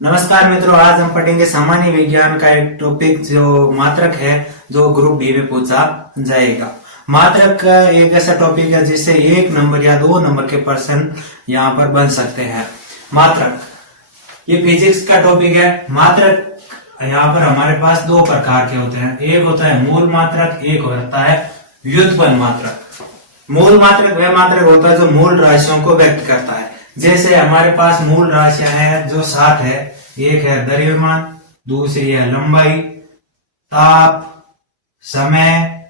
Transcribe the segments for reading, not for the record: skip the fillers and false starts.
नमस्कार मित्रों, आज हम पढ़ेंगे सामान्य विज्ञान का एक टॉपिक जो मात्रक है, जो ग्रुप डी में पूछा जाएगा। मात्रक का एक ऐसा टॉपिक है जिससे 1 नंबर या 2 नंबर के प्रश्न यहाँ पर बन सकते हैं। मात्रक ये फिजिक्स का टॉपिक है। मात्रक यहाँ पर हमारे पास दो प्रकार के होते हैं। एक होता है मूल मात्रक, एक होता है व्युत्पन्न मात्रक। मूल मात्रक वह मात्रक होता है जो मूल राशियों को व्यक्त करता है। जैसे हमारे पास मूल राशियां हैं जो 7 है। एक है द्रव्यमान, दूसरी है लंबाई, ताप, समय,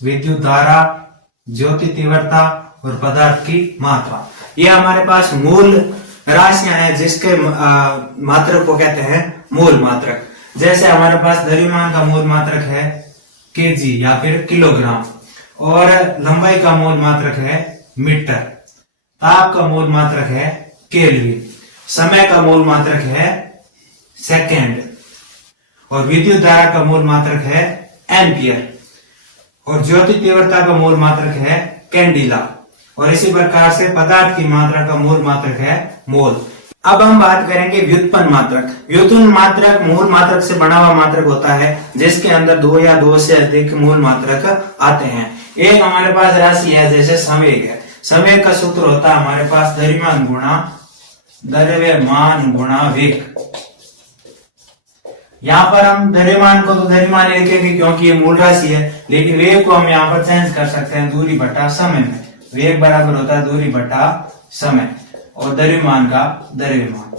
विद्युत धारा, ज्योति तीव्रता और पदार्थ की मात्रा। ये हमारे पास मूल राशियां हैं जिसके मात्रक को कहते हैं मूल मात्रक। जैसे हमारे पास द्रव्यमान का मूल मात्रक है केजी या फिर किलोग्राम, और लंबाई का मूल मात्रक है मीटर, ताप का मूल मात्रक है केल्विन, समय का मूल मात्रक है सेकेंड, और विद्युत धारा का मूल मात्रक है एम्पियर, और ज्योति तीव्रता का मूल मात्रक है कैंडिला, और इसी प्रकार से पदार्थ की मात्रा का मूल मात्रक है मोल। अब हम बात करेंगे व्युत्पन्न मात्रक। व्युत्पन्न मात्रक मूल मात्रक से बना हुआ मात्रक होता है जिसके अंदर 2 या 2 से अधिक मूल मात्रक आते हैं। एक हमारे पास राशि है जैसे संवेग है। संवेग का सूत्र होता है हमारे पास द्रव्यमान गुणा वेग। यहाँ पर हम द्रव्यमान को तो द्रव्यमान लिखेंगे क्योंकि ये मूल राशि है, लेकिन वेग को हम यहाँ पर चेंज कर सकते हैं दूरी बटा समय में। वेग बराबर होता है दूरी बटा समय, और द्रव्यमान का द्रव्यमान।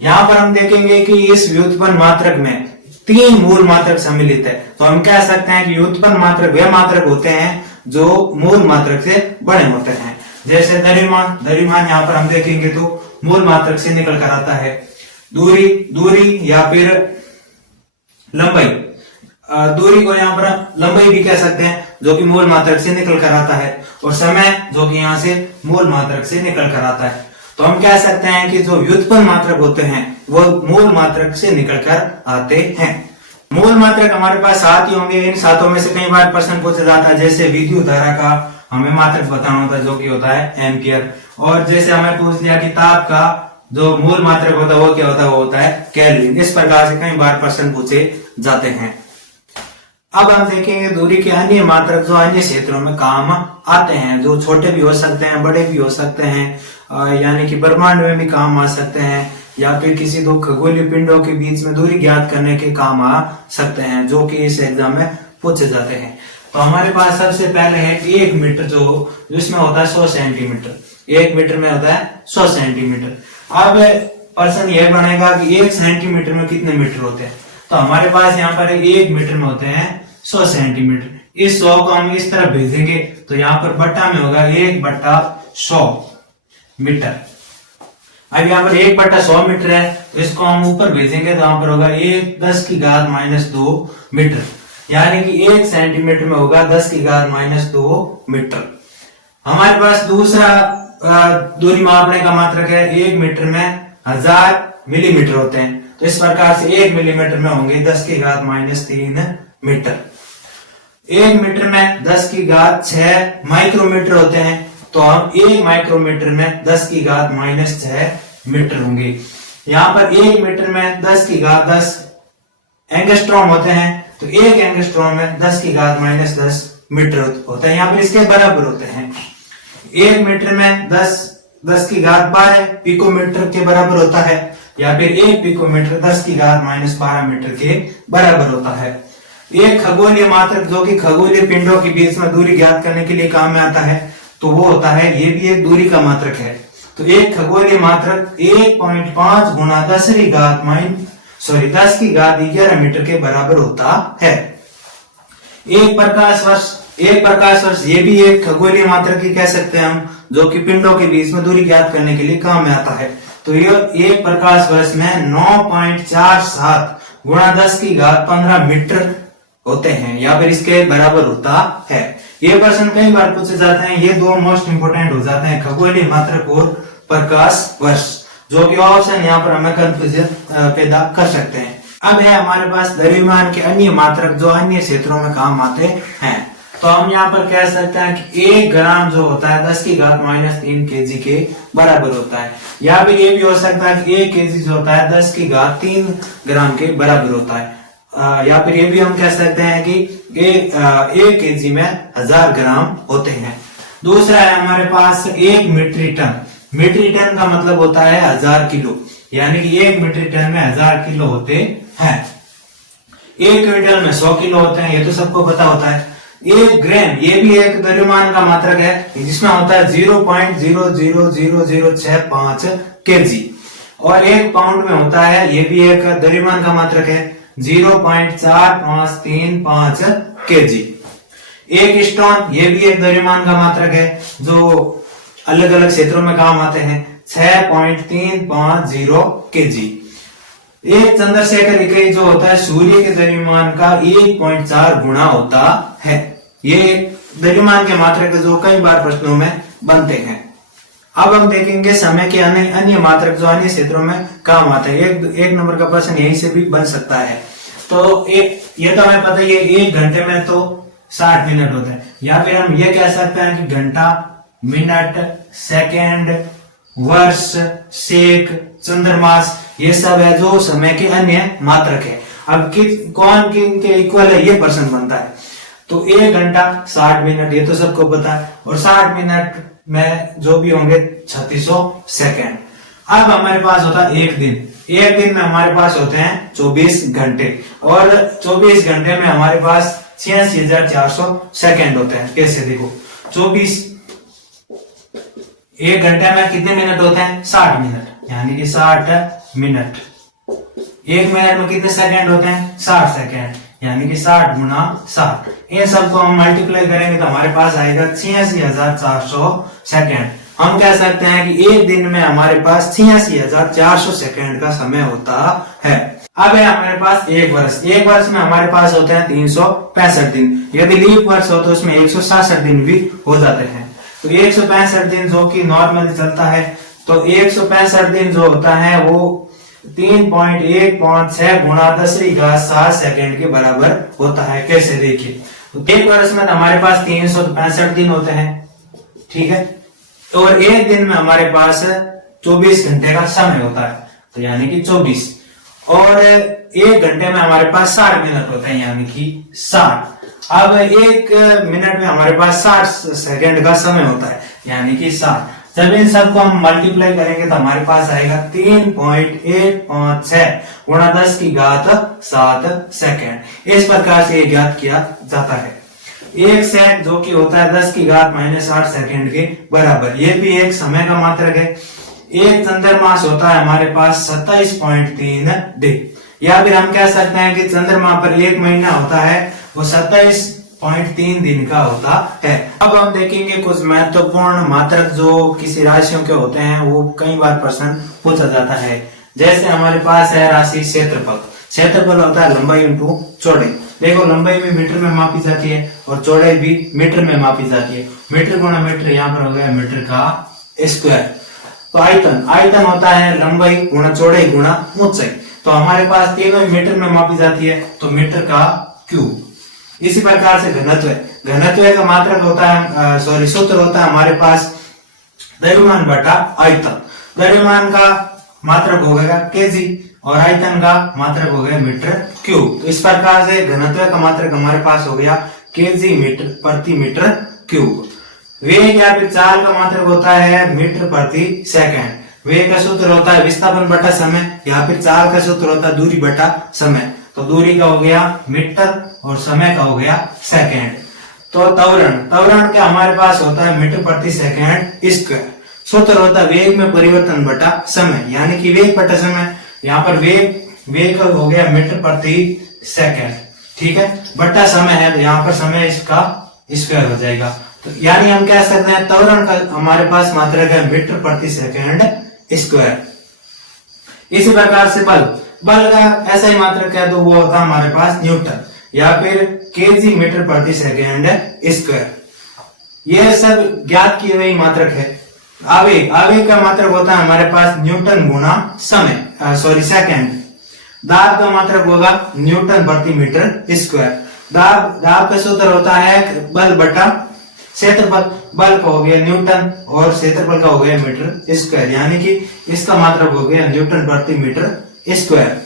यहाँ पर हम देखेंगे कि इस व्युत्पन्न मात्रक में 3 मूल मात्रक सम्मिलित है, तो हम कह सकते हैं कि व्युत्पन्न मात्रक वे मात्रक होते हैं जो मूल मात्रक से बड़े होते हैं। जैसे द्रव्यमान यहाँ पर हम देखेंगे तो मूल मात्रक से निकल कर आता है। दूरी या फिर लंबाई, दूरी को यहाँ पर लंबाई भी कह सकते हैं जो कि मूल मात्रक से निकल कर आता है, और समय जो कि यहाँ से मूल मात्रक से निकल कर आता है। तो हम कह सकते हैं कि जो व्युत्पन्न मात्रक होते हैं वो मूल मात्रक से निकल कर आते हैं। मूल मात्रक हमारे पास 7 ही होंगे। इन 7 में से कई बार प्रश्न पूछा जाता है। जैसे विद्युत धारा का हमें मात्रक बताना होता है जो कि होता है एम्पियर, और जैसे हमें पूछ लिया कि ताप का जो मूल मात्रक होता है वो क्या होता है, वो होता है केल्विन। इस प्रकार से कई बार प्रश्न पूछे जाते हैं। अब हम देखेंगे दूरी के अन्य मात्रक जो अन्य क्षेत्रों में काम आते हैं, जो छोटे भी हो सकते हैं, बड़े भी हो सकते हैं, यानी कि ब्रह्मांड में भी काम आ सकते हैं, या फिर किसी 2 खगोलीय पिंडों के बीच में दूरी ज्ञात करने के काम आ सकते हैं, जो कि इस एग्जाम में पूछे जाते हैं। तो हमारे पास सबसे पहले है 1 मीटर, जो जिसमें होता है 100 सेंटीमीटर। 1 मीटर में होता है 100 सेंटीमीटर। अब प्रश्न यह बनेगा कि 1 सेंटीमीटर में कितने मीटर होते हैं। तो हमारे पास यहाँ पर 1 मीटर में होते हैं 100 सेंटीमीटर। इस 100 को हम इस तरफ भेजेंगे तो यहाँ पर बट्टा में होगा 1/100 मीटर। अब यहाँ पर 1/100 मीटर है, तो इसको हम ऊपर भेजेंगे तो यहाँ पर होगा 10⁻² मीटर, यानी कि 1 सेंटीमीटर में होगा 10⁻² मीटर। हमारे पास दूसरा दूरी मापने का मात्रक है। 1 मीटर में 1000 मिलीमीटर होते हैं, तो इस प्रकार से 1 मिलीमीटर में होंगे 10⁻³ मीटर। 1 मीटर में 10⁻6 माइक्रोमीटर होते हैं, तो हम 1 माइक्रोमीटर में 10⁻6 मीटर होंगे। यहाँ पर 1 मीटर में 10⁻10 एंगस्ट्रॉम होते हैं, तो 1 एंगस्ट्रॉम में 10⁻10 मीटर होता है। यहाँ पर इसके बराबर होते हैं। 1 मीटर में 10⁻12 पिकोमीटर के बराबर होता है, या फिर 1 पिकोमीटर 10⁻12 मीटर के बराबर होता है। एक खगोलीय मात्रक जो कि खगोलीय पिंडों के बीच में दूरी ज्ञात करने के लिए काम में आता है, तो वो होता है, ये भी एक दूरी का मात्रक है। तो एक खगोलीय मात्रक 1.5 गुना 10⁻11 मीटर के बराबर होता है। एक प्रकाश वर्ष ये भी एक खगोलीय मात्रक ही कह सकते हैं हम, जो कि पिंडों के बीच में दूरी ज्ञात करने के लिए काम में आता है। तो ये एक प्रकाश वर्ष में 9.47 गुणा 10⁻15 मीटर होते हैं, या फिर इसके बराबर होता है। ये प्रश्न कई बार पूछे जाते हैं। ये 2 मोस्ट इंपोर्टेंट हो जाते हैं, खगोलीय मात्रक और प्रकाश वर्ष, जो कि ऑप्शन यहाँ पर हमें कंफ्यूजन पैदा कर सकते हैं। अब है हमारे पास द्रव्यमान के अन्य मात्रक जो अन्य क्षेत्रों में काम आते हैं। तो हम यहाँ पर कह सकते हैं कि 1 ग्राम जो होता है 10 की घात -3 केजी के बराबर होता है। या फिर ये भी हो सकता है कि 1 केजी जो होता है 10 की घात 3 ग्राम के बराबर होता है। या फिर ये भी हम कह सकते हैं कि 1 केजी में 1000 ग्राम होते हैं। दूसरा है हमारे पास 1 मीट्रिक टन। मीट्रिक टन का मतलब होता है 1000 किलो, यानी कि 1 मीट्रिक टन में 1000 किलो होते हैं। 1 क्विंटल में 100 किलो होते हैं, ये तो सबको पता होता है। 1 ग्राम ये भी एक द्रव्यमान का मात्रक है, जिसमें होता है 0.000065 केजी। और 1 पाउंड में होता है, ये भी एक द्रव्यमान का मात्रक है, 0.4535 केजी। 1 स्टोन ये भी एक द्रव्यमान का मात्रक है, जो अलग अलग क्षेत्रों में काम आते हैं, 6.350 केजी। 1 चंद्रशेखर इकाई जो होता है सूर्य के द्रव्यमान का 1.4 गुना होता है। ये द्रव्यमान के मात्रक जो कई बार प्रश्नों में बनते हैं। अब हम देखेंगे समय के अन्य मात्रक जो अन्य क्षेत्रों में काम आते हैं। एक नंबर का प्रश्न यहीं से भी बन सकता है। तो ये तो हमें पता ही है, 1 घंटे में तो 60 मिनट होते हैं। या फिर हम ये कह सकते हैं कि घंटा, मिनट, सेकेंड, वर्ष, सेक, चंद्रमास, ये सब है जो समय के अन्य मात्रक है। अब कौन किन के इक्वल है ये प्रश्न बनता है। तो 1 घंटा 60 मिनट ये तो सबको पता है, और 60 मिनट में जो भी होंगे 3600 सेकेंड। अब हमारे पास होता है 1 दिन। 1 दिन में हमारे पास होते हैं 24 घंटे, और 24 घंटे में हमारे पास 86,400 सेकेंड होते हैं। कैसे देखो, 24 1 घंटे में कितने मिनट होते हैं? 60 मिनट, यानी कि 60 मिनट। 1 मिनट में कितने सेकंड होते हैं? 60 सेकंड, यानी कि 60 गुना 60। इन सबको हम मल्टीप्लाई करेंगे तो हमारे पास आएगा 86,400 सेकंड। हम कह सकते हैं कि 1 दिन में हमारे पास 86,400 सेकंड का समय होता है। अब है हमारे पास 1 वर्ष। 1 वर्ष में हमारे पास होते हैं 365 दिन। यदि लीप वर्ष हो तो उसमें 166 दिन भी हो जाते हैं। तो 165 दिन जो कि नॉर्मली चलता है, तो 165 दिन जो होता है वो 3.156 गुणा 10⁻⁷ सेकंड के बराबर होता है। कैसे देखिए, तो 1 वर्ष में हमारे पास 365 दिन होते हैं, ठीक है, और 1 दिन में हमारे पास 24 घंटे का समय होता है, तो यानी कि 24, और 1 घंटे में हमारे पास 60 मिनट होते हैं, यानी कि 60। अब 1 मिनट में हमारे पास 60 सेकंड का समय होता है, यानी कि 60। जब इन सबको हम मल्टीप्लाई करेंगे तो हमारे पास आएगा 3.156 गुणा 10⁻⁷ सेकंड। इस प्रकार से ये ज्ञात किया जाता है। 1 सेकंड जो कि होता है 10⁻⁸ सेकंड के बराबर, ये भी एक समय का मात्रक है। 1 चंद्रमास होता है हमारे पास 27.3 दिन। या फिर हम कह सकते हैं कि चंद्रमा पर 1 महीना होता है वो 27.3 दिन का होता है। अब हम देखेंगे कुछ महत्वपूर्ण मात्रक जो किसी राशियों के होते हैं, वो कई बार प्रश्न पूछा जाता है। जैसे हमारे पास है राशि क्षेत्रफल। क्षेत्रफल होता है लंबाई इंटू चौड़ाई। देखो, लंबाई भी मीटर में मापी जाती है और चौड़ाई भी मीटर में मापी जाती है। मीटर गुणा मीटर, यहाँ पर हो गया मीटर का स्क्वायर। तो आयतन होता है लंबाई गुणा चौड़ाई गुणा ऊंचाई। तो हमारे पास तीनों मीटर में मापी जाती है, तो मीटर का क्यूब। इसी प्रकार से घनत्व का मात्रक होता है, सूत्र होता है हमारे पास द्रव्यमान बटा आयतन। द्रव्यमान का मात्रक हो गया केजी और आयतन का मात्रक हो गया मीटर क्यूब। तो इस प्रकार से घनत्व का मात्रक हमारे पास हो गया केजी मीटर प्रति मीटर क्यूब। वेग या फिर चाल का मात्रक होता है मीटर प्रति सेकंड। वेग का सूत्र होता है विस्थापन बटा समय, या फिर चाल का सूत्र होता है दूरी बटा समय। तो दूरी का हो गया मीटर और समय का हो गया सेकंड। तो त्वरण का हमारे पास होता है मीटर प्रति सेकंड स्क्वायर। सूत्र होता है वेग में परिवर्तन बटा समय, यानी कि वेग बटा समय। यहाँ पर वेग का हो गया मीटर प्रति सेकंड, ठीक है, बटा समय है, तो यहाँ पर समय इसका स्क्वायर हो जाएगा। तो यानी हम कह सकते हैं त्वरण का हमारे पास मात्रक है मीटर प्रति सेकंड स्क्वायर। इसी प्रकार से बल का ऐसा ही मात्रक है, तो वो होता है हमारे पास न्यूटन या फिर केजी मीटर प्रति सेकंड स्क्वायर। यह सब ज्ञात किए हुए मात्रक है। आवेग का मात्रक होता है हमारे पास न्यूटन गुना समय सेकंड। दाब का मात्रक होगा न्यूटन प्रति मीटर स्क्वायर। दाब का सूत्र होता है बल बटा क्षेत्रफल। बल का हो गया न्यूटन और क्षेत्रफल का हो गया मीटर स्क्वायर, यानी कि इसका मात्रक हो गया न्यूटन प्रति मीटर स्क्वायर।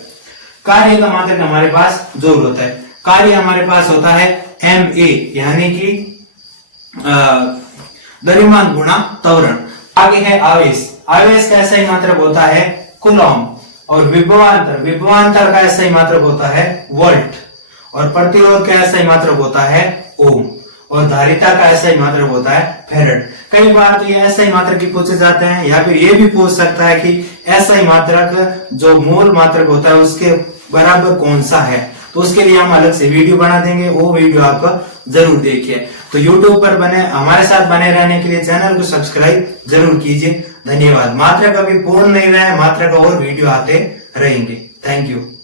कार्य का मात्रक हमारे पास जूल होता है। कार्य हमारे पास होता है MA, यानी कि द्रव्यमान गुणा त्वरण। आगे है आवेश। आवेश का ऐसा ही मात्रक होता है कूलॉम। और विभवांतर का ऐसा ही मात्रक होता है वोल्ट। और प्रतिरोध का ऐसा ही मात्रक होता है ओम। और धारिता का ऐसा ही मात्रक होता है फैराड। कई बार तो ये ऐसा ही मात्रक ही पूछे जाते हैं, या फिर ये भी पूछ सकता है कि ऐसा ही मात्रक जो मूल मात्रक होता है उसके बराबर कौन सा है। तो उसके लिए हम अलग से वीडियो बना देंगे, वो वीडियो आप जरूर देखिए। तो YouTube पर हमारे साथ बने रहने के लिए चैनल को सब्सक्राइब जरूर कीजिए। धन्यवाद। मात्रक अभी पूर्ण नहीं रहा है, मात्रक और वीडियो आते रहेंगे। Thank you.